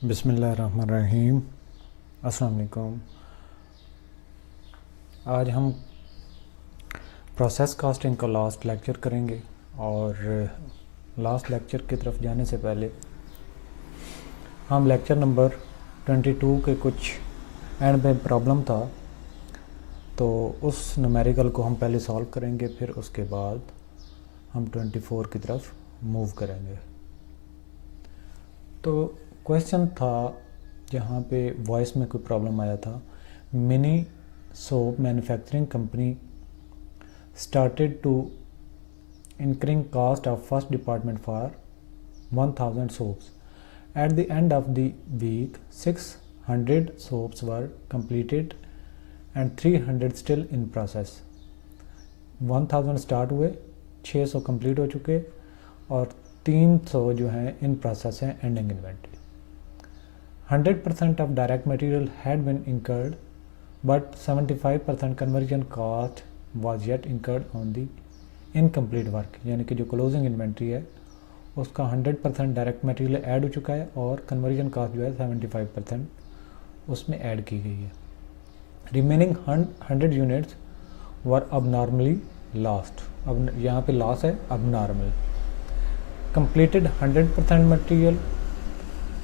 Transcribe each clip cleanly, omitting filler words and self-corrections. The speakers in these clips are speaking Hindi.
बिस्मिल्लाहिर्रहमानिर्रहीम। अस्सलाम वालेकुम। आज हम प्रोसेस कास्टिंग का लास्ट लेक्चर करेंगे और लास्ट लेक्चर की तरफ जाने से पहले हम लेक्चर नंबर 22 के कुछ एंड में प्रॉब्लम था तो उस न्यूमेरिकल को हम पहले सॉल्व करेंगे, फिर उसके बाद हम 24 की तरफ मूव करेंगे। तो क्वेश्चन था जहाँ पे वॉइस में कोई प्रॉब्लम आया था। Mini soap manufacturing company started to incurring cost of first department for 1000 soaps. At the end of the week, 600 soaps were completed and 300 still in process. 1000 start हुए, 600 कंप्लीट हो चुके और 300 जो हैं इन प्रोसेस हैं ending inventory. 100% of direct material had been incurred but 75% conversion cost was yet incurred on the incomplete work, यानी कि जो क्लोजिंग इन्वेंट्री है उसका 100% डायरेक्ट मटेरियल ऐड हो चुका है और कन्वर्जन कॉस्ट जो है 75% उसमें ऐड की गई है। Remaining 100 units were abnormally lost. अब यहाँ पे लॉस है अबनॉर्मल। कंप्लीटेड 100% मटेरियल,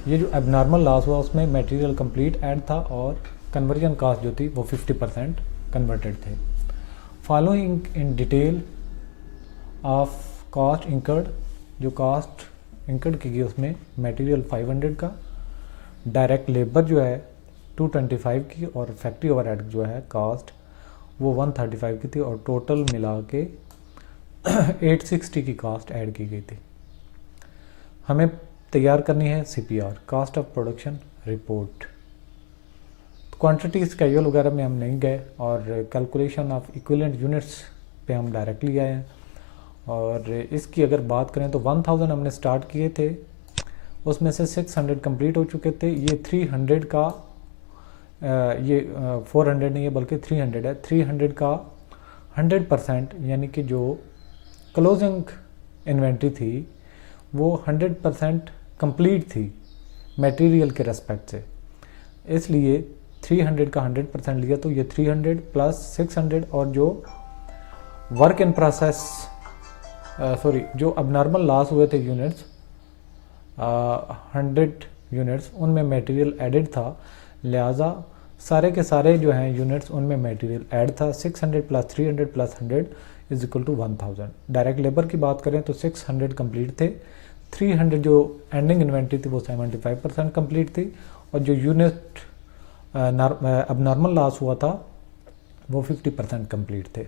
ये जो अबनॉर्मल लॉस हुआ उसमें मटेरियल कंप्लीट ऐड था और कन्वर्जन कॉस्ट जो थी वो 50% कन्वर्टेड थे। Following in detail of cost incurred, जो कॉस्ट इंकर्ड की गई उसमें मटेरियल 500 का, डायरेक्ट लेबर जो है 225 की और फैक्ट्री ओवरहेड जो है कॉस्ट वो 135 की थी और टोटल मिला के 860 की कॉस्ट ऐड की गई थी। हमें तैयार करनी है CPR, cost of production report. Quantity schedule वगैरह में हम नहीं गए और कैलकुलेशन ऑफ इक्विवेलेंट यूनिट्स पे हम डायरेक्टली आए हैं। और इसकी अगर बात करें तो 1000 हमने स्टार्ट किए थे, उसमें से 600 कंप्लीट हो चुके थे। ये 300 का ये 400 नहीं है बल्कि 300 है। 300 का 100% यानी कि जो क्लोजिंग इन्वेंट्री थी वो 100% कंप्लीट थी मटेरियल के रेस्पेक्ट से, इसलिए 300 का 100% लिया तो ये 300 प्लस 600 और जो वर्क इन प्रोसेस जो अबनॉर्मल लॉस हुए थे यूनिट्स 100 यूनिट्स उनमें मटेरियल एडेड था, लिहाजा सारे के सारे जो हैं यूनिट्स उनमें मटेरियल ऐड था। 600 plus 300 plus 100 is equal to 1000। Direct labour की बात करें तो 600 कंप्लीट थे, 300 जो एंडिंग इन्वेंट्री थी वो 75% कंप्लीट थी और जो यूनिट अबनॉर्मल लॉस हुआ था वो 50% कंप्लीट थे।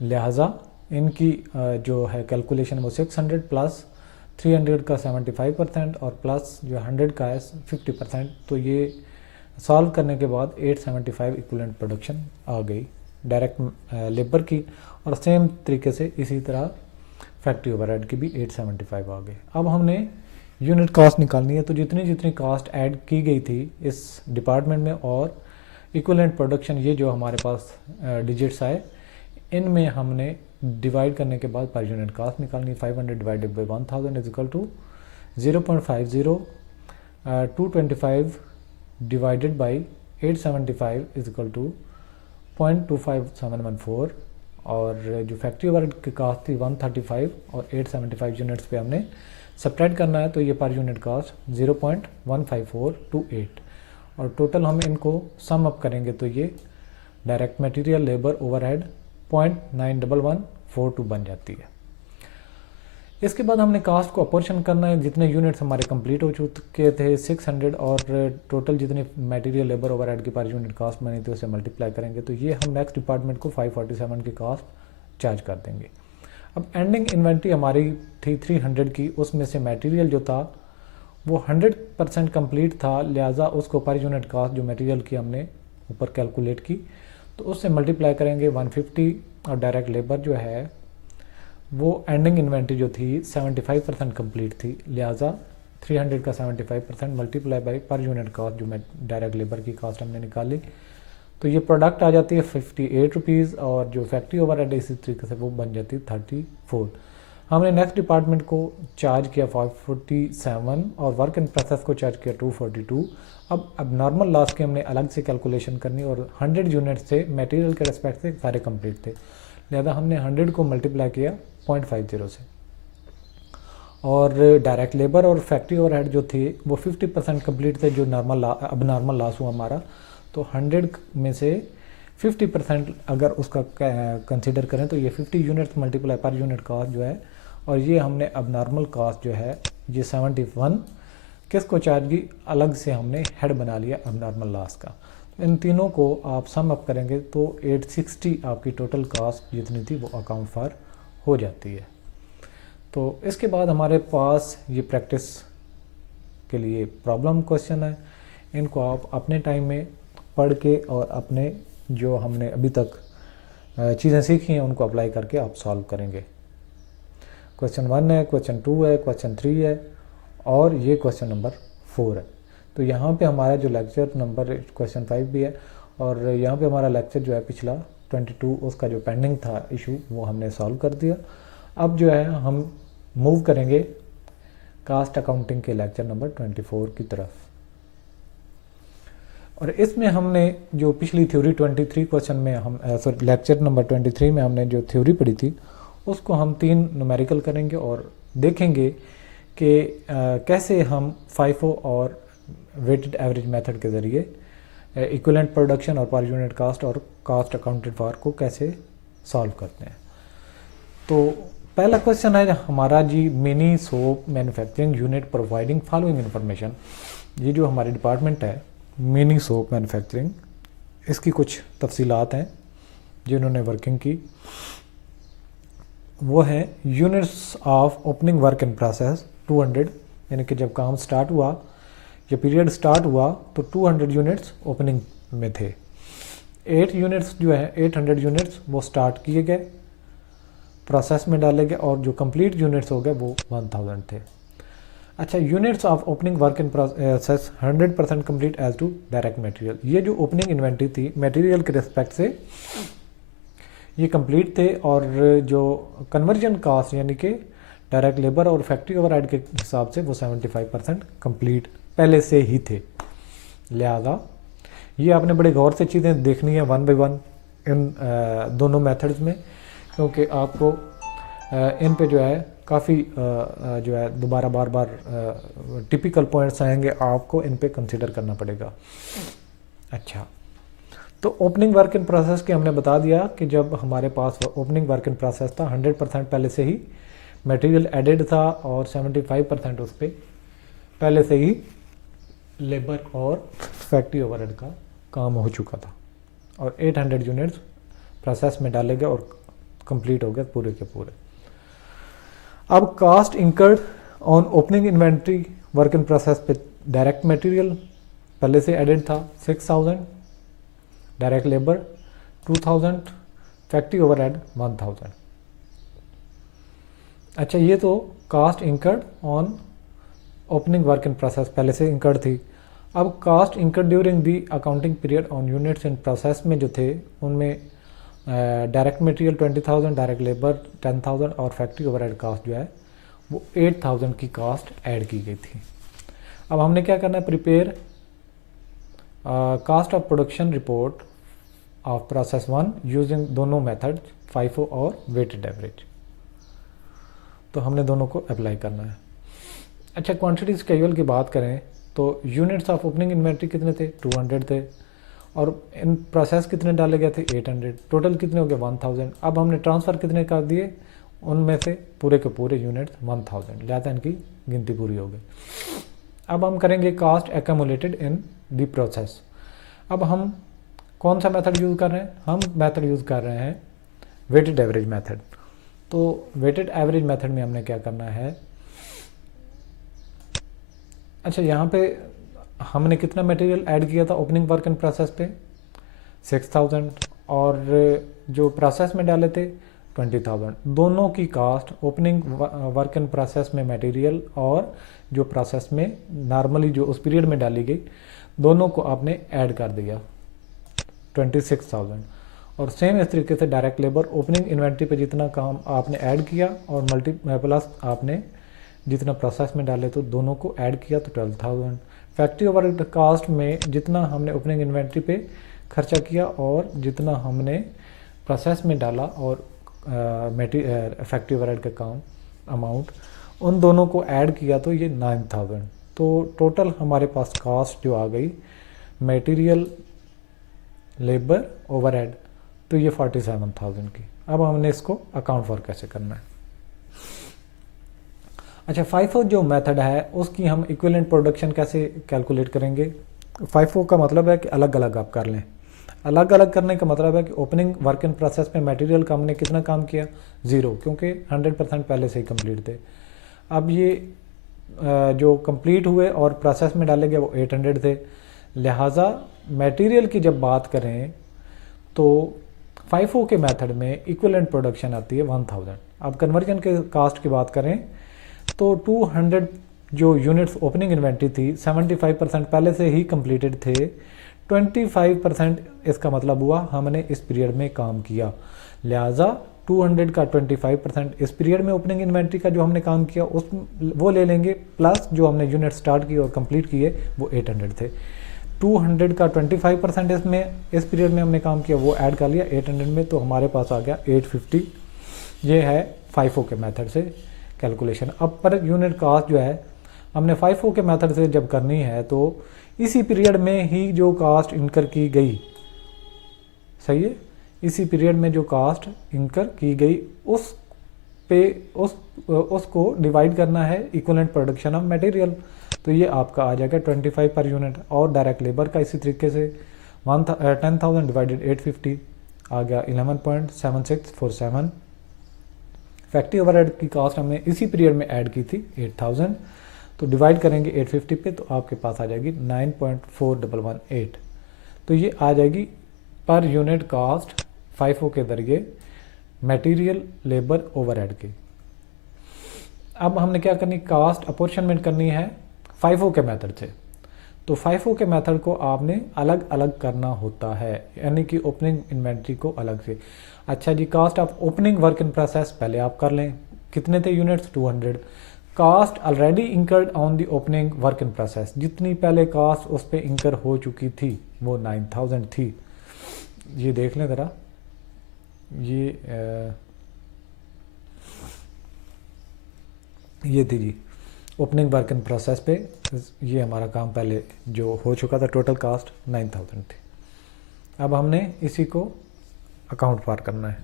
लिहाजा इनकी जो है कैलकुलेशन वो 600 प्लस 300 का 75% और प्लस जो 100 का है 50%। तो ये सॉल्व करने के बाद 875 इक्विवेलेंट प्रोडक्शन आ गई डायरेक्ट लेबर की, और सेम तरीके से इसी तरह फैक्ट्री ओवरहेड की भी 875 आ गई। अब हमने यूनिट कॉस्ट निकालनी है, तो जितनी जितनी कॉस्ट ऐड की गई थी इस डिपार्टमेंट में और इक्विवेलेंट प्रोडक्शन ये जो हमारे पास डिजिट्स आए इनमें हमने डिवाइड करने के बाद पर यूनिट कॉस्ट निकालनी। 500 divided by 1000 is equal to 0.50। 225 divided by 875 is equal to 0.25714 और जो फैक्ट्री ओवरहेड की कॉस्ट थी 135 और 875 यूनिट्स पे हमने सब्ट्रैक्ट करना है, तो ये पर यूनिट कॉस्ट 0.15428 और टोटल हम इनको सम अप करेंगे तो ये डायरेक्ट मटेरियल लेबर ओवरहेड 0.91142 बन जाती है। इसके बाद हमने कास्ट को अपोर्शन करना है, जितने यूनिट्स हमारे कंप्लीट हो चुके थे 600 और टोटल जितनी मटेरियल लेबर ओवरहेड की पर यूनिट कास्ट बनी थी उसे मल्टीप्लाई करेंगे तो ये हम नेक्स्ट डिपार्टमेंट को 547 की कास्ट चार्ज कर देंगे। अब एंडिंग इन्वेंट्री हमारी थी 300 की, उसमें से मटेरियल जो था वो 100% कंप्लीट था, लिहाजा उसको पर यूनिट कास्ट जो मटेरियल की हमने ऊपर कैलकुलेट की तो उससे मल्टीप्लाई करेंगे 150 और डायरेक्ट लेबर जो है वो एंडिंग इन्वेंट्री जो थी 75% कंप्लीट थी, लिहाजा 300 का 75% multiply by per unit cost जो डायरेक्ट लेबर की कॉस्ट हमने निकाली तो ये प्रोडक्ट आ जाती है 58 रुपीज़ और जो फैक्ट्री ओवरहेड इसी तरीके से वो बन जाती है 34। हमने नेक्स्ट डिपार्टमेंट को चार्ज किया 547 और वर्क इन प्रोसेस को चार्ज किया 242। अब नॉर्मल लॉस की हमने अलग से कैलकुलेशन करनी और 100 यूनिट से मटेरियल के रेस्पेक्ट से सारे कंप्लीट थे, लिहाजा हमने 100 को मल्टीप्लाई किया 0.50 से। और डायरेक्ट लेबर और फैक्ट्री ओवरहेड जो थे वो 50% कंप्लीट थे, जो अब नॉर्मल लॉस हुआ हमारा। तो 100 में से 50% अगर उसका कंसिडर करें तो ये 50 units multiply per unit cost जो है, और ये हमने अब नॉर्मल कॉस्ट जो है ये 71 किसको चार्ज की अलग से हमने हेड बना लिया अब नॉर्मल लॉस का। तो इन तीनों को आप सम अप करेंगे तो 860 आपकी टोटल कॉस्ट जितनी थी वो अकाउंट फॉर हो जाती है। तो इसके बाद हमारे पास ये प्रैक्टिस के लिए प्रॉब्लम क्वेश्चन है, इनको आप अपने टाइम में पढ़ के और अपने जो हमने अभी तक चीज़ें सीखी हैं उनको अप्लाई करके आप सॉल्व करेंगे। क्वेश्चन 1 है, क्वेश्चन 2 है, क्वेश्चन 3 है और ये क्वेश्चन नंबर 4 है। तो यहाँ पे हमारा जो लेक्चर नंबर क्वेश्चन 5 भी है और यहाँ पे हमारा लेक्चर जो है पिछला 22 उसका जो पेंडिंग था इशू वो हमने सॉल्व कर दिया। अब जो है हम मूव करेंगे कास्ट अकाउंटिंग के लेक्चर नंबर 24 की तरफ। और इसमें हमने जो पिछली थ्योरी 23 क्वेश्चन में हम लेक्चर नंबर 23 में हमने जो थ्योरी पढ़ी थी उसको हम 3 न्यूमेरिकल करेंगे और देखेंगे कि कैसे हम FIFO और वेटेड एवरेज मेथड के ज़रिए इक्विवेलेंट प्रोडक्शन और पर यूनिट कास्ट और कास्ट अकाउंटेड फॉर को कैसे सॉल्व करते हैं। तो पहला क्वेश्चन है हमारा जी, mini soap manufacturing unit providing following information. ये जो हमारी डिपार्टमेंट है मिनी सोप मैन्युफैक्चरिंग, इसकी कुछ तफसीलात हैं जिन्होंने वर्किंग की। वो है units of opening work in process 200, यानी कि जब काम स्टार्ट हुआ या पीरियड स्टार्ट हुआ तो 200 यूनिट्स ओपनिंग में थे। 8 यूनिट्स जो है 800 यूनिट्स वो स्टार्ट किए गए, प्रोसेस में डाले गए और जो कंप्लीट यूनिट्स हो गए वो 1000 थे। अच्छा, units of opening work in process 100% complete as to direct material. ये जो ओपनिंग इन्वेंट्री थी मटेरियल के रिस्पेक्ट से ये कंप्लीट थे और जो कन्वर्जन कास्ट यानी कि डायरेक्ट लेबर और फैक्ट्री ओवरहेड के हिसाब से वो 75% कंप्लीट पहले से ही थे। लिहाजा ये आपने बड़े गौर से चीज़ें देखनी है 1 बाय 1 इन दोनों मेथड्स में, क्योंकि आपको इन पे जो है काफ़ी जो है दोबारा बार बार टिपिकल पॉइंट्स आएंगे, आपको इन पे कंसिडर करना पड़ेगा। अच्छा, तो ओपनिंग वर्क इन प्रोसेस के हमने बता दिया कि जब हमारे पास ओपनिंग वर्क इन प्रोसेस था 100% पहले से ही मटेरियल एडेड था और 75% उस पर पहले से ही लेबर और फैक्ट्री ओवरहेड का काम हो चुका था और 800 यूनिट्स प्रोसेस में डाले गए और कंप्लीट हो गए पूरे के पूरे। अब cost incurred on opening inventory work in process पे डायरेक्ट मटेरियल पहले से एडेड था 6000, डायरेक्ट लेबर 2000, फैक्ट्री ओवरहेड 1000। अच्छा, ये तो cost incurred on opening work in process पहले से इंकर्ड थी। अब cost incurred during the accounting period on units in process में जो थे उनमें डायरेक्ट मटेरियल 20,000, डायरेक्ट लेबर 10,000 और फैक्ट्री ओवरहेड कास्ट जो है वो 8,000 की कास्ट ऐड की गई थी। अब हमने क्या करना है, prepare cost of production report of process 1 using दोनों मेथड FIFO और वेटेड एवरेज। तो हमने दोनों को अप्लाई करना है। अच्छा, क्वांटिटी स्केड्यूल की बात करें तो यूनिट्स ऑफ ओपनिंग इन्वेंट्री कितने थे 200 थे और इन प्रोसेस कितने डाले गए थे 800, टोटल कितने हो गए 1000। अब हमने ट्रांसफ़र कितने कर दिए, उनमें से पूरे के पूरे यूनिट्स 1000, लिहाजा इनकी गिनती पूरी हो गई। अब हम करेंगे cost accumulated in the process. अब हम कौन सा मेथड यूज़ कर रहे हैं, हम मेथड यूज़ कर रहे हैं वेटेड एवरेज मेथड। तो वेटेड एवरेज मेथड में हमने क्या करना है, अच्छा यहाँ पे हमने कितना मटेरियल ऐड किया था ओपनिंग वर्क इन प्रोसेस पे 6000 और जो प्रोसेस में डाले थे 20,000। दोनों की cost opening work in process में मटेरियल और जो प्रोसेस में नॉर्मली जो उस पीरियड में डाली गई दोनों को आपने ऐड कर दिया 26,000 और सेम इस तरीके से डायरेक्ट लेबर ओपनिंग इन्वेंट्री पे जितना काम आपने ऐड किया और मल्टी प्लस आपने जितना प्रोसेस में डाले तो दोनों को ऐड किया तो 12,000। फैक्ट्री ओवरहेड कास्ट में जितना हमने ओपनिंग इन्वेंट्री पे खर्चा किया और जितना हमने प्रोसेस में डाला और फैक्ट्री ओवरहेड का काम अमाउंट उन दोनों को ऐड किया तो ये 9,000। तो टोटल हमारे पास कास्ट जो आ गई मटेरियल लेबर ओवरहेड तो ये 47,000 की। अब हमने इसको अकाउंट फॉर कैसे करना है। अच्छा, FIFO जो मेथड है उसकी हम इक्विवेलेंट प्रोडक्शन कैसे कैलकुलेट करेंगे। FIFO का मतलब है कि अलग अलग आप कर लें। अलग अलग करने का मतलब है कि ओपनिंग वर्क इन प्रोसेस में मटेरियल का हमने कितना काम किया 0, क्योंकि 100% पहले से ही कंप्लीट थे। अब ये जो कंप्लीट हुए और प्रोसेस में डाले गए वो 800 थे, लिहाजा मटेरियल की जब बात करें तो FIFO के मेथड में इक्विवेलेंट प्रोडक्शन आती है 1000। अब कन्वर्जन के कास्ट की बात करें तो 200 जो यूनिट्स ओपनिंग इन्वेंट्री थी 75% पहले से ही कंप्लीटेड थे, 25% इसका मतलब हुआ हमने इस पीरियड में काम किया, लिहाजा 200 का 25% इस पीरियड में ओपनिंग इन्वेंट्री का जो हमने काम किया उस वो ले लेंगे, प्लस जो हमने यूनिट स्टार्ट किए और कंप्लीट किए वो 800 थे। 200 का 25% इसमें इस पीरियड में हमने काम किया वो ऐड कर लिया 800 में, तो हमारे पास आ गया 850। ये है FIFO के मेथड से कैलकुलेशन। अब पर यूनिट कास्ट जो है हमने FIFO के मेथड से जब करनी है तो इसी पीरियड में ही जो कास्ट इनकर की गई, सही है, इसी पीरियड में जो कास्ट इनकर की गई उस पे उसको डिवाइड करना है इक्विवेलेंट प्रोडक्शन ऑफ मटेरियल, तो ये आपका आ जाएगा 25 पर यूनिट। और डायरेक्ट लेबर का इसी तरीके से 10,000 डिवाइडेड 850 आ गया 11.7647। फैक्ट्री ओवरहेड की कास्ट हमने इसी पीरियड में ऐड की थी 8,000, तो डिवाइड करेंगे 850 पे तो आपके पास आ जाएगी 9.4118। तो ये आ जाएगी पर यूनिट कास्ट FIFO के जरिए मटेरियल लेबर ओवरहेड की। अब हमने क्या करनी, कास्ट अपॉर्चनमेंट करनी है FIFO के मेथड से। तो FIFO के मेथड को आपने अलग अलग करना होता है, यानी कि ओपनिंग इन्वेंट्री को अलग से। अच्छा जी, cost of opening work in process पहले आप कर लें, कितने थे units 200। Cost already incurred on the opening work in process, जितनी पहले कास्ट उस पर इंकर हो चुकी थी वो 9,000 थी। ये देख लें ज़रा, ये थी जी ओपनिंग वर्क इन प्रोसेस पे, ये हमारा काम पहले जो हो चुका था, टोटल कास्ट 9,000 थी। अब हमने इसी को अकाउंट फॉर करना है।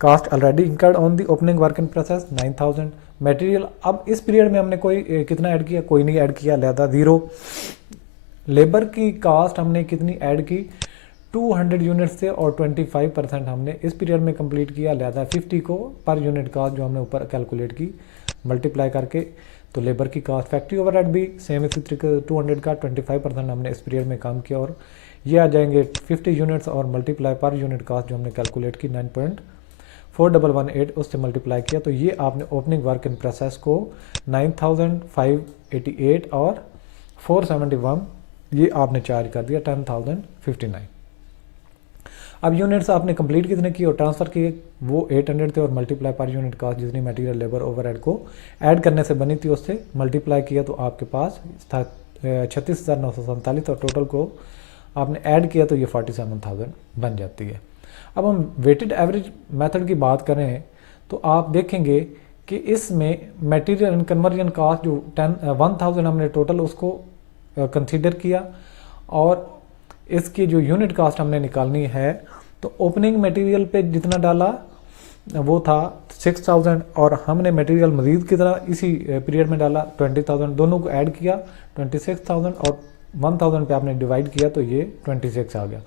Cost already incurred on the opening work in process 9,000। Material अब इस पीरियड में हमने कोई कितना ऐड किया, कोई नहीं ऐड किया, लिहाजा 0। लेबर की कास्ट हमने कितनी ऐड की 200 यूनिट्स से और 25% हमने इस पीरियड में कंप्लीट किया, लिहाजा 50 को पर यूनिट कास्ट जो हमने ऊपर कैलकुलेट की मल्टीप्लाई करके, तो लेबर की कास्ट। फैक्ट्री ओवरहेड भी सेम इसी तरीके 200 का 25% हमने इस पीरियड में काम किया और ये आ जाएंगे 50 यूनिट्स और मल्टीप्लाई पर यूनिट कास्ट जो हमने कैलकुलेट की 9.4118 उससे मल्टीप्लाई किया, तो ये आपने ओपनिंग वर्क इन प्रोसेस को 9,588 और 471 ये आपने चार्ज कर दिया 10,059। अब यूनिट्स आपने कंप्लीट कितने किए और ट्रांसफ़र किए, वो 800 थे और मल्टीप्लाई पर यूनिट कास्ट जितनी मटेरियल लेबर ओवरहेड को ऐड करने से बनी थी उससे मल्टीप्लाई किया, तो आपके पास था 36,947 और टोटल को आपने ऐड किया तो ये 47,000 बन जाती है। अब हम वेटेड एवरेज मेथड की बात करें तो आप देखेंगे कि इसमें मटेरियल एंड कन्वर्जन कास्ट जो 1,000 हमने टोटल उसको कंसीडर किया और इसकी जो यूनिट कास्ट हमने निकालनी है तो ओपनिंग मटेरियल पे जितना डाला वो था 6,000 और हमने मटेरियल मजीद कितना इसी पीरियड में डाला 20,000, दोनों को ऐड किया 26,000 और 1,000 पे आपने डिवाइड किया तो ये 26 आ गया।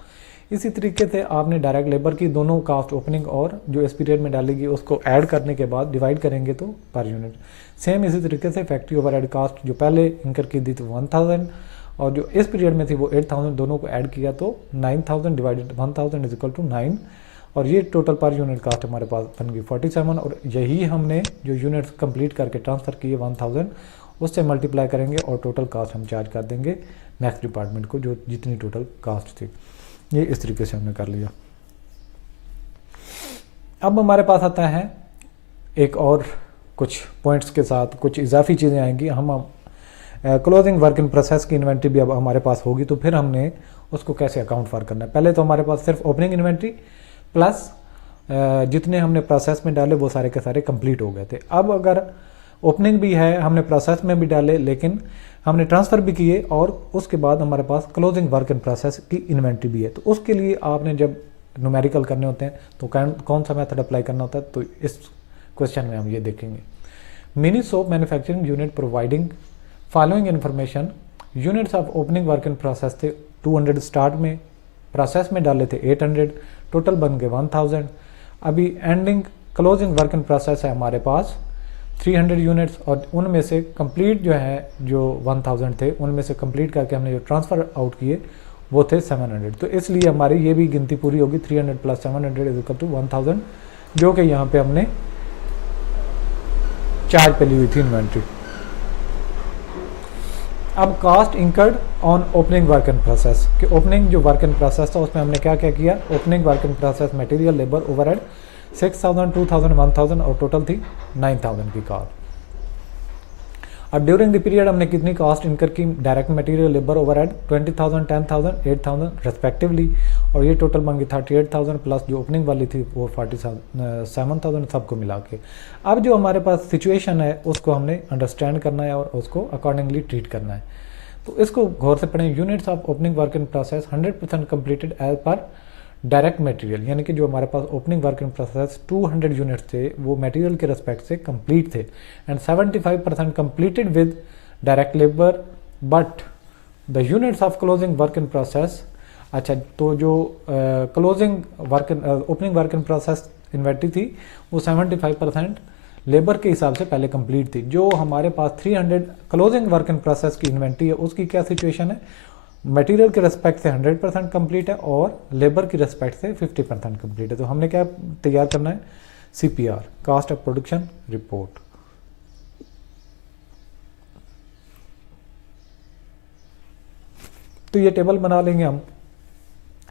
इसी तरीके से आपने डायरेक्ट लेबर की दोनों कास्ट ओपनिंग और जो इस पीरियड में डालेगी उसको ऐड करने के बाद डिवाइड करेंगे तो पर यूनिट। सेम इसी तरीके से फैक्ट्री ओवरहेड कास्ट जो पहले इंकर की थी तो 1,000 और जो इस पीरियड में थी वो 8,000, दोनों को ऐड किया तो 9,000 डिवाइडेड 1,000 इज इक्वल टू 9 और ये टोटल पर यूनिट कास्ट हमारे पास बन गई 47 और यही हमने जो यूनिट्स कंप्लीट करके ट्रांसफ़र किए 1,000 उससे मल्टीप्लाई करेंगे और टोटल कास्ट हम चार्ज कर देंगे नेक्स्ट डिपार्टमेंट को जो जितनी टोटल कास्ट थी। ये इस तरीके से हमने कर लिया। अब हमारे पास आता है एक और कुछ पॉइंट्स के साथ कुछ इजाफी चीज़ें आएंगी। हम क्लोजिंग वर्क इन प्रोसेस की इन्वेंट्री भी अब हमारे पास होगी, तो फिर हमने उसको कैसे अकाउंट फॉर करना है। पहले तो हमारे पास सिर्फ ओपनिंग इन्वेंट्री प्लस जितने हमने प्रोसेस में डाले वो सारे के सारे कंप्लीट हो गए थे। अब अगर ओपनिंग भी है, हमने प्रोसेस में भी डाले, लेकिन हमने ट्रांसफ़र भी किए और उसके बाद हमारे पास क्लोजिंग वर्क इन प्रोसेस की इन्वेंट्री भी है, तो उसके लिए आपने जब न्यूमेरिकल करने होते हैं तो कौन सा मेथड अप्लाई करना होता है, तो इस क्वेश्चन में हम ये देखेंगे। Mini soap manufacturing unit providing following information. Units of opening work in process थे 200 स्टार्ट में, प्रोसेस में डाले थे 800, टोटल बन गए 1000। अभी ending closing work in process है हमारे पास 300 यूनिट्स, और उनमें से कंप्लीट जो है जो 1000 थे उनमें से कंप्लीट करके हमने जो ट्रांसफ़र आउट किए वो थे 700। तो इसलिए हमारी ये भी गिनती पूरी होगी, 300 प्लस 700 इज इक्वल टू 1000, जो कि यहाँ पे हमने चार्ज पे ली हुई थी इन्वेंट्री। अब cost incurred on opening work in process, कि ओपनिंग जो वर्क इन प्रोसेस था उसमें हमने क्या क्या किया। Opening work in process material labour overhead 6000, 2000, 1000 और टोटल थी 9000 की कास्ट। अब ड्यूरिंग द पीरियड हमने कितनी कास्ट इंकर की, direct material labour overhead 20000, 10000, 8000 respectively, और ये टोटल बन गई 38000 प्लस जो ओपनिंग वाली थी वो 47,000 सबको मिला के। अब जो हमारे पास सिचुएशन है उसको हमने अंडरस्टैंड करना है और उसको अकॉर्डिंगली ट्रीट करना है। तो इसको गौर से पढ़ें। Units of opening work in process 100% completed as per direct material, यानी कि जो हमारे पास opening work in process 200 units थे वो मटेरियल के रेस्पेक्ट से कंप्लीट थे, and 75% completed with direct labour, but the units of closing work in process. अच्छा, तो जो closing work opening work in process inventory थी वो 75% लेबर के हिसाब से पहले कंप्लीट थी। जो हमारे पास 300 क्लोजिंग वर्क इन प्रोसेस की इन्वेंट्री है उसकी क्या सिचुएशन है, मटेरियल के रेस्पेक्ट से 100% कंप्लीट है और लेबर की रेस्पेक्ट से 50% कंप्लीट है। तो हमने क्या तैयार करना है, CPR, cost of production report. तो ये टेबल बना लेंगे हम।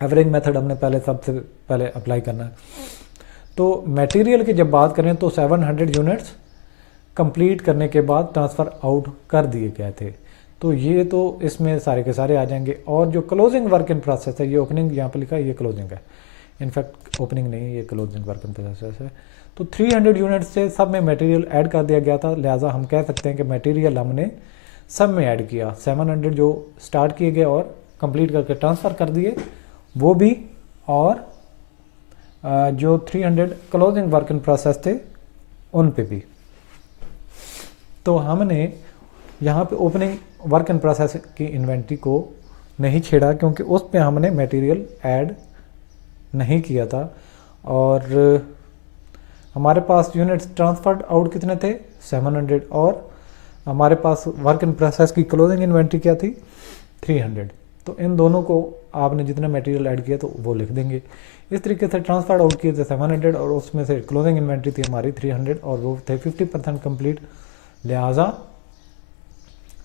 एवरेज मेथड हमने पहले सबसे पहले अप्लाई करना है। तो मटेरियल की जब बात करें तो 700 यूनिट्स कंप्लीट करने के बाद ट्रांसफ़र आउट कर दिए गए थे, तो ये तो इसमें सारे के सारे आ जाएंगे। और जो क्लोजिंग वर्क इन प्रोसेस है, ये ओपनिंग यहाँ पे लिखा है, ये क्लोजिंग है, इनफैक्ट ओपनिंग नहीं, ये क्लोजिंग वर्क इन प्रोसेस है। तो 300 यूनिट से सब में मटेरियल ऐड कर दिया गया था, लिहाजा हम कह सकते हैं कि मटेरियल हमने सब में ऐड किया। 700 जो स्टार्ट किए गए और कंप्लीट करके ट्रांसफ़र कर दिए वो भी, और जो 300 क्लोजिंग वर्क इन प्रोसेस थे उन पे भी। तो हमने यहाँ पे ओपनिंग वर्क इन प्रोसेस की इन्वेंट्री को नहीं छेड़ा क्योंकि उस पे हमने मटेरियल ऐड नहीं किया था। और हमारे पास यूनिट्स ट्रांसफर्ड आउट कितने थे, 700, और हमारे पास वर्क इन प्रोसेस की क्लोजिंग इन्वेंट्री क्या थी, 300। तो इन दोनों को आपने जितना मटेरियल ऐड किया तो वो लिख देंगे। इस तरीके से ट्रांसफर्ड आउट किए थे 700 और उसमें से क्लोजिंग इन्वेंट्री थी हमारी 300 और वो थे 50% कंप्लीट, लिहाजा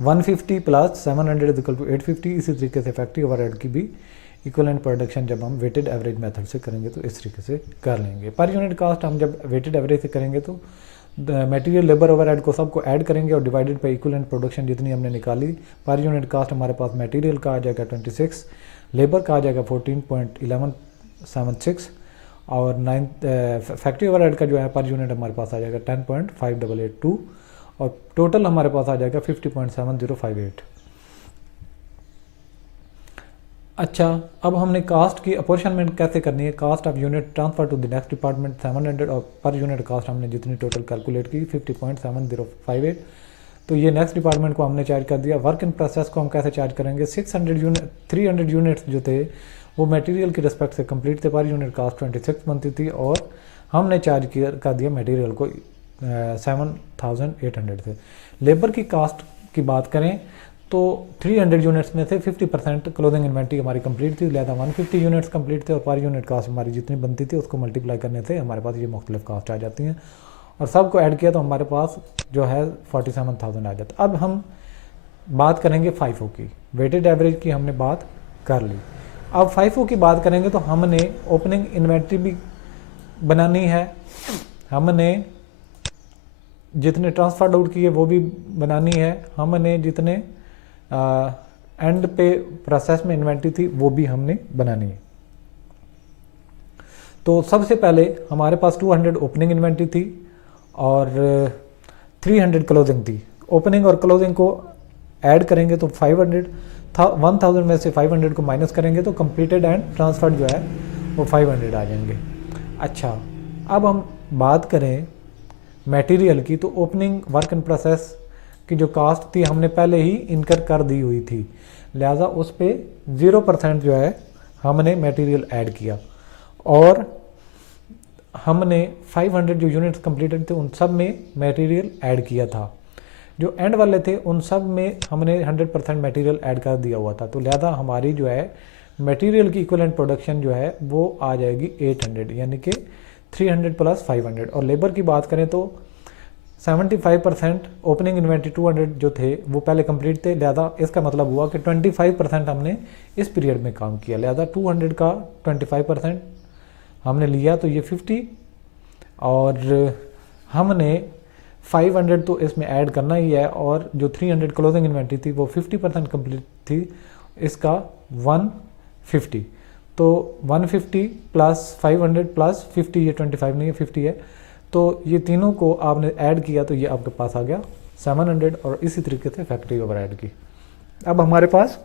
150 प्लस 700 इज इक्वल टू 850। इसी तरीके से फैक्ट्री ओवरहेड की भी इक्वलेंट प्रोडक्शन जब हम वेटेड एवरेज मेथड से करेंगे तो इस तरीके से कर लेंगे। पर यूनिट कास्ट हम जब वेटेड एवरेज से करेंगे तो मटेरियल लेबर ओवरहेड को सबको ऐड करेंगे और डिवाइडेड बाई इक्वलेंट प्रोडक्शन जितनी हमने निकाली, पर यूनिट कास्ट हमारे पास मटेरियल का आ जाएगा 26, लेबर का आ जाएगा 14.1176 और फैक्ट्री ओवरहेड का जो है पर यूनिट हमारे पास आ जाएगा 10.5882 और टोटल हमारे पास आ जाएगा 50.7058। अच्छा, अब हमने कास्ट की अपॉर्शनमेंट कैसे करनी है। Cost of unit transfer to the next department 700 और पर यूनिट कास्ट हमने जितनी टोटल कैलकुलेट की 50.7058। तो ये नेक्स्ट डिपार्टमेंट को हमने चार्ज कर दिया। वर्क इन प्रोसेस को हम कैसे चार्ज करेंगे, 300 यूनिट्स जो थे वो मटेरियल की रिस्पेक्ट से कंप्लीट थे, पर यूनिट कास्ट 26 बनती थी और हमने चार्ज कर दिया मटेरियल को 7800 थे। लेबर की कास्ट की बात करें तो 300 यूनिट्स में से 50% क्लोजिंग इन्वेंट्री हमारी कंप्लीट थी, लिहाजा 150 यूनिट्स कंप्लीट थे और पर यूनिट कास्ट हमारी जितनी बनती थी उसको मल्टीप्लाई करने से हमारे पास ये मुख्तलिफ कास्ट आ जाती हैं और सबको ऐड किया तो हमारे पास जो है 47,000 आ जाता। अब हम बात करेंगे FIFO की, वेटेड एवरेज की हमने बात कर ली। अब FIFO की बात करेंगे तो हमने ओपनिंग इन्वेंट्री भी बनानी है, हमने जितने ट्रांसफर आउट किए वो भी बनानी है, हमने जितने एंड पे प्रोसेस में इन्वेंट्री थी वो भी हमने बनानी है। तो सबसे पहले हमारे पास 200 ओपनिंग इन्वेंट्री थी और 300 क्लोजिंग थी। ओपनिंग और क्लोजिंग को ऐड करेंगे तो 500 था, 1000 में से 500 को माइनस करेंगे तो कंप्लीटेड एंड ट्रांसफर्ड जो है वो 500 आ जाएंगे। अच्छा, अब हम बात करें मटेरियल की, तो ओपनिंग वर्क इन प्रोसेस की जो कास्ट थी हमने पहले ही इनकर कर दी हुई थी, लिहाजा उस पर 0% जो है हमने मटेरियल ऐड किया और हमने 500 जो यूनिट्स कंप्लीटेड थे उन सब में मटेरियल ऐड किया था। जो एंड वाले थे उन सब में हमने 100% मटेरियल ऐड कर दिया हुआ था, तो लिहाजा हमारी जो है मटेरियल की इक्विवेलेंट प्रोडक्शन जो है वो आ जाएगी 800, यानी कि 300 प्लस 500। और लेबर की बात करें तो 75% ओपनिंग इन्वेंट्री 200 जो थे वो पहले कंप्लीट थे, लिहाजा इसका मतलब हुआ कि 25% हमने इस पीरियड में काम किया, लिहाजा 200 का 25% हमने लिया तो ये 50 और हमने 500 तो इसमें ऐड करना ही है और जो 300 क्लोजिंग इन्वेंट्री थी वो 50% कंप्लीट थी, इसका 150। तो 150 प्लस 500 प्लस 50, ये 25 नहीं है 50 है, तो ये तीनों को आपने ऐड किया तो ये आपके पास आ गया 700 और इसी तरीके से फैक्ट्री ओवरहेड की। अब हमारे पास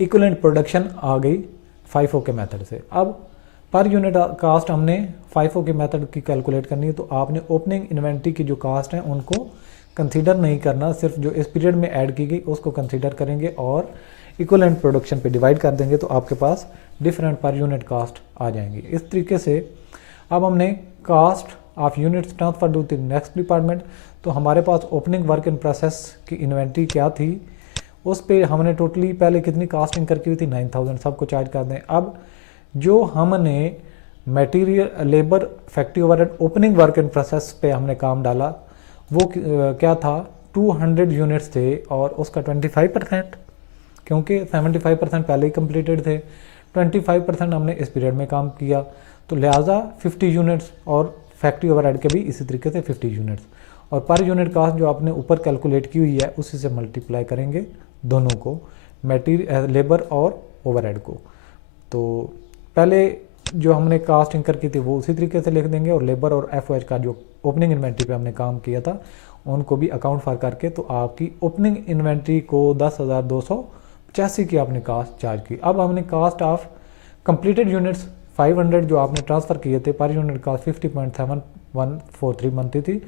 इक्विवेलेंट प्रोडक्शन आ गई FIFO के मेथड से। अब पर यूनिट कास्ट हमने FIFO के मेथड की कैलकुलेट करनी है, तो आपने ओपनिंग इन्वेंट्री की जो कास्ट है उनको कंसीडर नहीं करना, सिर्फ जो इस पीरियड में ऐड की गई उसको कंसीडर करेंगे और इक्विवेलेंट प्रोडक्शन पे डिवाइड कर देंगे तो आपके पास डिफरेंट पर यूनिट कास्ट आ जाएंगी। इस तरीके से अब हमने cost of units transfer to the next department, तो हमारे पास ओपनिंग वर्क इन प्रोसेस की इन्वेंट्री क्या थी, उस पर हमने टोटली पहले कितनी कास्ट इनकर की हुई थी 9000, सबको चार्ज कर दें। अब जो हमने material labour factory overhead opening work in process पे हमने काम डाला वो क्या था, 200 यूनिट्स थे और उसका 25%, क्योंकि 75% पहले ही कंप्लीटेड थे, 25% हमने इस पीरियड में काम किया, तो लिहाजा 50 यूनिट्स और फैक्ट्री ओवरहेड के भी इसी तरीके से 50 यूनिट्स और पर यूनिट कास्ट जो आपने ऊपर कैलकुलेट की हुई है उसी से मल्टीप्लाई करेंगे दोनों को, मटेरियल लेबर और ओवरहेड को। तो पहले जो हमने कास्ट इनकर की थी वो उसी तरीके से लिख देंगे और लेबर और FOH का जो ओपनिंग इन्वेंट्री पे हमने काम किया था उनको भी अकाउंट फॉर करके, तो आपकी ओपनिंग इन्वेंट्री को 10,285 की आपने कास्ट चार्ज की। अब हमने कास्ट ऑफ कंप्लीटेड यूनिट्स 500 जो आपने ट्रांसफ़र किए थे, पर यूनिट कास्ट 50.7143 बनती थी,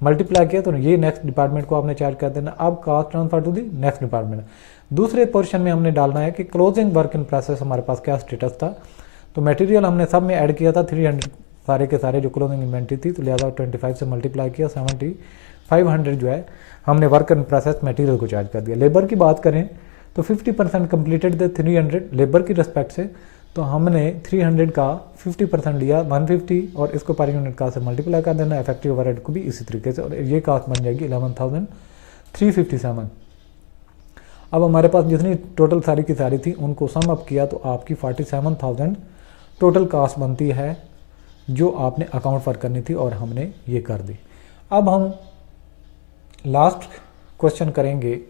मल्टीप्लाई किया तो ये नेक्स्ट डिपार्टमेंट को आपने चार्ज कर देना। अब cost transfer to the next department. दूसरे पोर्शन में हमने डालना है कि क्लोजिंग वर्क इन प्रोसेस हमारे पास क्या स्टेटस था, तो मटेरियल हमने सब में ऐड किया था 300 सारे के सारे जो क्लोजिंग इन्वेंट्री थी, तो लिहाजा 25 से मल्टीप्लाई किया 7500 जो है हमने वर्क इन प्रोसेस मटेरियल को चार्ज कर दिया। लेबर की बात करें तो 50% कंप्लीटेड थे 300 लेबर की रिस्पेक्ट से, तो हमने 300 का 50% लिया 150 और इसको पर यूनिट कास्ट से मल्टीप्लाई कर देना, इफेक्टिव ओवरहेड को भी इसी तरीके से, और ये कास्ट बन जाएगी 11,357। अब हमारे पास जितनी टोटल सारी की सारी थी उनको सम अप किया तो आपकी 47,000 टोटल कास्ट बनती है जो आपने अकाउंट फॉर करनी थी और हमने ये कर दी। अब हम लास्ट क्वेश्चन करेंगे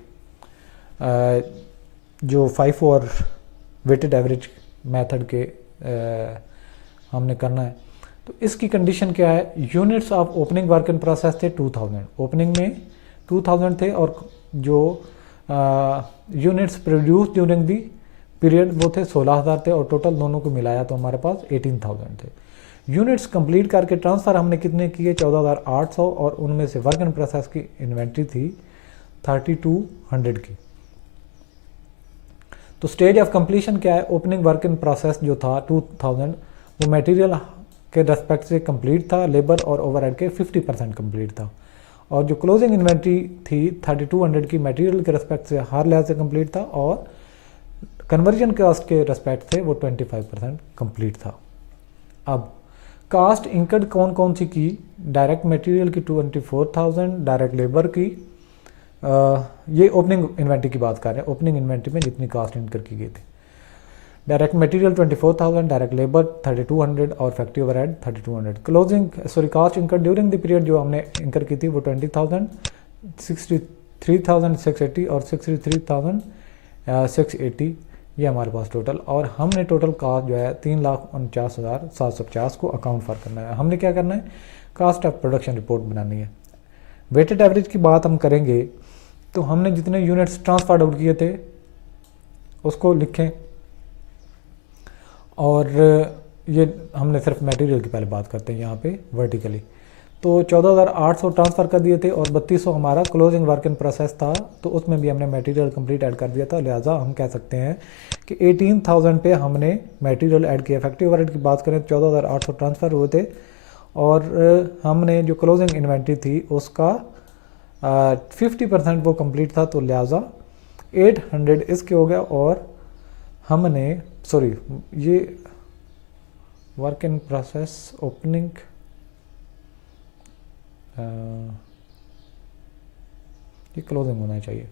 जो FIFO और वेटेड एवरेज मेथड के हमने करना है। तो इसकी कंडीशन क्या है, units of opening work in process थे 2000, ओपनिंग में 2000 थे और जो units produce during the period वो थे 16,000 थे और टोटल दोनों को मिलाया तो हमारे पास 18,000 थे। यूनिट्स कंप्लीट करके ट्रांसफ़र हमने कितने किए 14,800 और उनमें से वर्क इन प्रोसेस की इन्वेंट्री थी 3,200 की। तो स्टेज ऑफ कंप्लीशन क्या है, ओपनिंग वर्क इन प्रोसेस जो था 2000 वो मटेरियल के रेस्पेक्ट से कंप्लीट था, लेबर और ओवरहेड के 50% कंप्लीट था, और जो क्लोजिंग इन्वेंट्री थी 3,200 की मटेरियल के रेस्पेक्ट से हर लिहाज से कंप्लीट था और कन्वर्जन कास्ट के रेस्पेक्ट से वो 25% कंप्लीट था। अब कास्ट इंकर्ड कौन कौन सी की, डायरेक्ट मटेरियल की 24,000, डायरेक्ट लेबर की ये ओपनिंग इन्वेंट्री की बात कर रहे हैं, ओपनिंग इन्वेंट्री में जितनी कास्ट इनकर की गई थी। डायरेक्ट मटेरियल 24,000, डायरेक्ट लेबर 3200 और फैक्ट्री ओवरहेड 3200। क्लोजिंग कास्ट इंकर ड्यूरिंग द पीरियड जो हमने इंकर की थी वो 20,000, 63,680 और 63,680 ये हमारे पास टोटल। और हमने टोटल कास्ट जो है 3,49,750 को अकाउंट फॉर करना है। हमने क्या करना है, कास्ट ऑफ प्रोडक्शन रिपोर्ट बनानी है। वेटेड एवरेज की बात हम करेंगे तो हमने जितने यूनिट्स ट्रांसफर आउट किए थे उसको लिखें, और ये हमने सिर्फ मटेरियल की पहले बात करते हैं यहाँ पे वर्टिकली। तो 14,800 ट्रांसफ़र कर दिए थे और 3200 हमारा क्लोजिंग वर्क इन प्रोसेस था, तो उसमें भी हमने मटेरियल कंप्लीट ऐड कर दिया था। लिहाजा हम कह सकते हैं कि 18,000 पे हमने मटेरियल ऐड किया। फैक्ट्री ओवरहेड की बात करें तो 14,800 ट्रांसफ़र हुए थे और हमने जो क्लोजिंग इन्वेंट्री थी उसका 50% वो कंप्लीट था, तो लिहाजा 800 इसके हो गया। और हमने ये वर्क इन प्रोसेस ओपनिंग ये क्लोजिंग होना चाहिए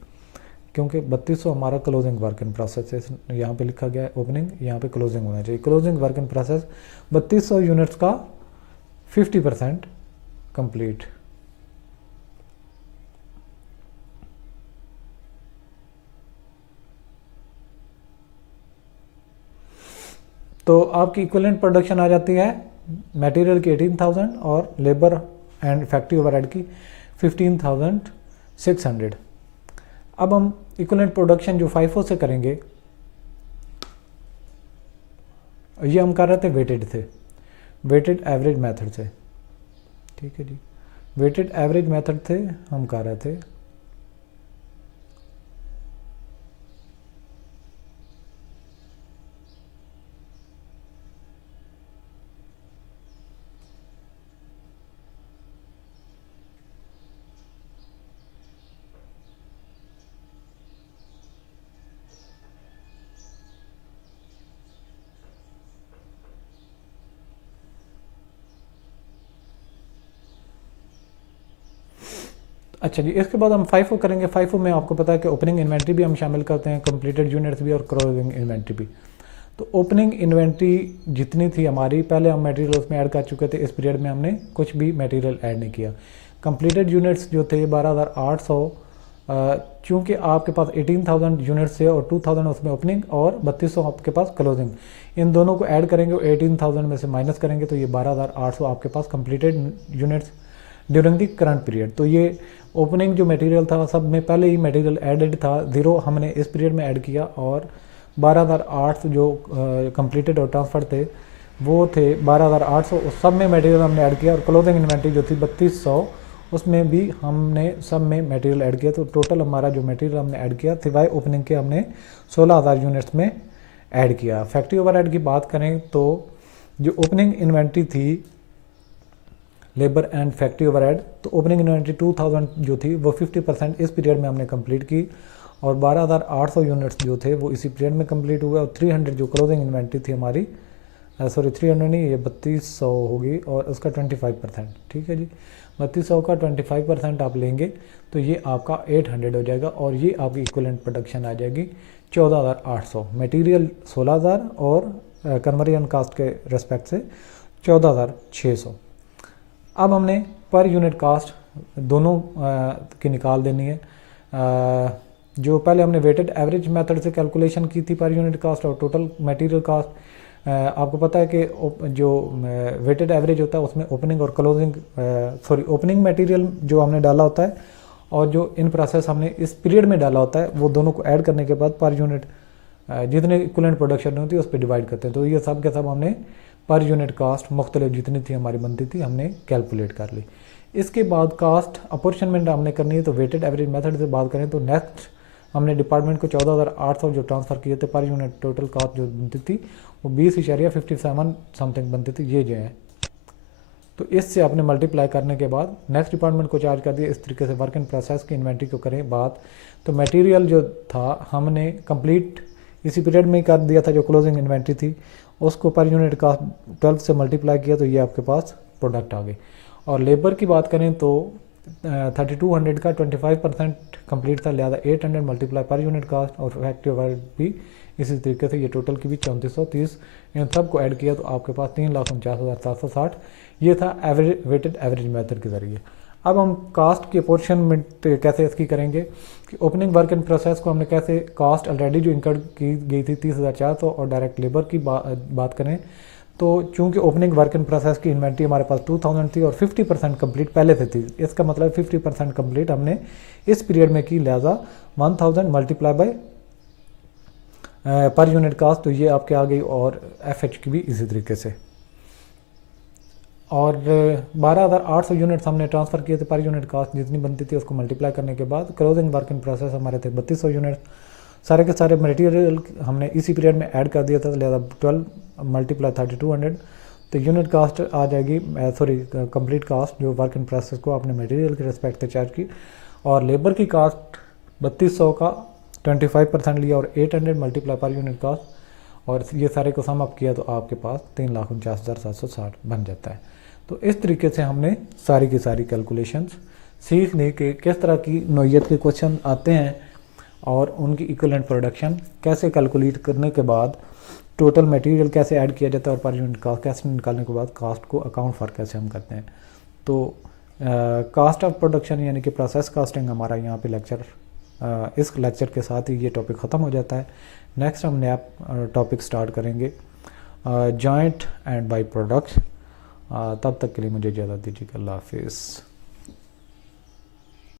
क्योंकि 3200 हमारा क्लोजिंग वर्क इन प्रोसेस है, यहाँ पे लिखा गया है ओपनिंग, यहाँ पे क्लोजिंग होना चाहिए। Closing work in process 3200 units का 50% कंप्लीट। तो आपकी इक्विवेलेंट प्रोडक्शन आ जाती है मटेरियल की 18,000 और लेबर एंड फैक्ट्री ओवरहेड की 15,600। अब हम इक्विवेलेंट प्रोडक्शन जो FIFO से करेंगे, ये हम कर रहे थे वेटेड एवरेज मेथड से, ठीक है जी। वेटेड एवरेज मेथड से हम कर रहे थे। अच्छा जी, इसके बाद हम FIFO करेंगे। FIFO में आपको पता है कि ओपनिंग इन्वेंट्री भी हम शामिल करते हैं, कंप्लीटेड यूनिट्स भी और क्लोजिंग इन्वेंट्री भी। तो ओपनिंग इन्वेंट्री जितनी थी हमारी, पहले हम मटेरियल उसमें ऐड कर चुके थे, इस पीरियड में हमने कुछ भी मटेरियल ऐड नहीं किया। कंप्लीटेड यूनिट्स जो थे 12,800, चूँकि आपके पास 18,000 यूनिट्स थे और 2,000 उसमें ओपनिंग और 3200 आपके पास क्लोजिंग, इन दोनों को ऐड करेंगे और 18,000 में से माइनस करेंगे तो ये 12,800 आपके पास completed units during the current period. तो ये ओपनिंग जो मटेरियल था सब में पहले ही मटेरियल एडेड था, 0 हमने इस पीरियड में ऐड किया, और 12,800 जो कंप्लीटेड और ट्रांसफर थे वो थे 12,800, उस सब में मटेरियल हमने ऐड किया। और क्लोजिंग इन्वेंट्री जो थी 3200, उसमें भी हमने सब में मटेरियल ऐड किया। तो टोटल हमारा जो मटेरियल हमने ऐड किया सिवाय ओपनिंग के हमने 16,000 यूनिट्स में ऐड किया। फैक्ट्री ओवरहेड की बात करें तो जो ओपनिंग इन्वेंट्री थी लेबर एंड फैक्ट्री ओवरहेड, तो ओपनिंग इन्वेंट्री 2000 जो थी वो 50% इस पीरियड में हमने कंप्लीट की, और 12,800 यूनिट्स जो थे वो इसी पीरियड में कंप्लीट हुए। और 300 जो क्लोजिंग इन्वेंट्री थी हमारी, 300 नहीं, ये 3200 होगी और उसका 25%, ठीक है जी। 3200 का 25% आप लेंगे तो ये आपका 800 हो जाएगा, और ये आपकी इक्विवेलेंट प्रोडक्शन आ जाएगी 14,800। मटेरियल 16,000 और कन्वर्जन कास्ट के रेस्पेक्ट से 14,600। अब हमने पर यूनिट कास्ट दोनों की निकाल देनी है। जो पहले हमने वेटेड एवरेज मेथड से कैलकुलेशन की थी पर यूनिट कास्ट और टोटल मटेरियल कास्ट, आपको पता है कि जो वेटेड एवरेज होता है उसमें ओपनिंग और क्लोजिंग ओपनिंग मटेरियल जो हमने डाला होता है और जो इन प्रोसेस हमने इस पीरियड में डाला होता है, वो दोनों को ऐड करने के बाद पर यूनिट जितने इक्विवेलेंट प्रोडक्शन होती है उस पर डिवाइड करते हैं। तो ये सब के सब हमने पर यूनिट कास्ट मुख्तलिफ जितनी थी हमारी बनती थी हमने कैलकुलेट कर ली। इसके बाद कास्ट अपॉर्चनमेंट हमने करनी है, तो वेटेड एवरेज मेथड से बात करें तो नेक्स्ट हमने डिपार्टमेंट को 14,800 जो ट्रांसफ़र किए थे पर यूनिट टोटल कास्ट जो बनती थी वो 20.57 समथिंग बनती थी, ये जो है। तो इससे आपने मल्टीप्लाई करने के बाद नेक्स्ट डिपार्टमेंट को चार्ज कर दिया। इस तरीके से वर्क इन प्रोसेस की इन्वेंट्री को करें बात, तो मटेरियल जो था हमने कंप्लीट इसी पीरियड में ही कर दिया था, जो क्लोजिंग इन्वेंट्री थी उसको पर यूनिट का 12 से मल्टीप्लाई किया तो ये आपके पास प्रोडक्ट आ गई। और लेबर की बात करें तो 3200 का 25% कंप्लीट था, लिहाजा 800 मल्टीप्लाई पर यूनिट कास्ट और फैक्ट्री ओवरहेड भी इसी तरीके से, ये टोटल की भी 3430, इन सब को ऐड किया तो आपके पास 3,49,760। ये था एवरेज वेटेड एवरेज मेथड के ज़रिए। अब हम कास्ट के पोर्शन कैसे इसकी करेंगे कि ओपनिंग वर्क इन प्रोसेस को हमने कैसे, कास्ट ऑलरेडी जो इंकर्ड की गई थी 30,400 और डायरेक्ट लेबर की बात करें तो चूंकि ओपनिंग वर्क इन प्रोसेस की इन्वेंट्री हमारे पास 2000 थी और 50% कंप्लीट पहले से थी, इसका मतलब 50% कंप्लीट हमने इस पीरियड में की, लिहाजा 1000 multiply by per unit cost, तो ये आपके आ गई। और एफएच की भी इसी तरीके से। और 12,800 यूनिट्स हमने ट्रांसफ़र किए थे, पर यूनिट कास्ट जितनी बनती थी उसको मल्टीप्लाई करने के बाद क्लोजिंग वर्क इन प्रोसेस हमारे थे 3200 यूनिट्स। सारे के सारे मटेरियल हमने इसी पीरियड में ऐड कर दिया था, लिहाजा 12 मल्टीप्लाई 3200, तो यूनिट कास्ट आ जाएगी, सॉरी कंप्लीट कास्ट जो वर्क इन प्रोसेस को आपने मटेरियल के रिस्पेक्ट से चार्ज की। और लेबर की कास्ट 3200 का 25% लिया और 800 मल्टीप्लाई पर यूनिट कास्ट, और ये सारे को सम अप किया तो आपके पास 3,49,760 बन जाता है। तो इस तरीके से हमने सारी की सारी कैलकुलेशंस सीख ली कि किस तरह की नोयत के क्वेश्चन आते हैं और उनकी इक्विवेलेंट प्रोडक्शन कैसे कैलकुलेट करने के बाद टोटल मटेरियल कैसे ऐड किया जाता है और पर यूनिट कास्ट कैसे निकालने के बाद कास्ट को अकाउंट फॉर कैसे हम करते हैं। तो कास्ट ऑफ प्रोडक्शन यानी कि प्रोसेस कास्टिंग हमारा यहाँ पे लेक्चर, इस लेक्चर के साथ ही ये टॉपिक ख़त्म हो जाता है। नेक्स्ट हम नया टॉपिक स्टार्ट करेंगे जॉइंट एंड बाई प्रोडक्ट्स। तब तक के लिए मुझे इजाज़त दीजिएगा। अल्लाह हाफिज़।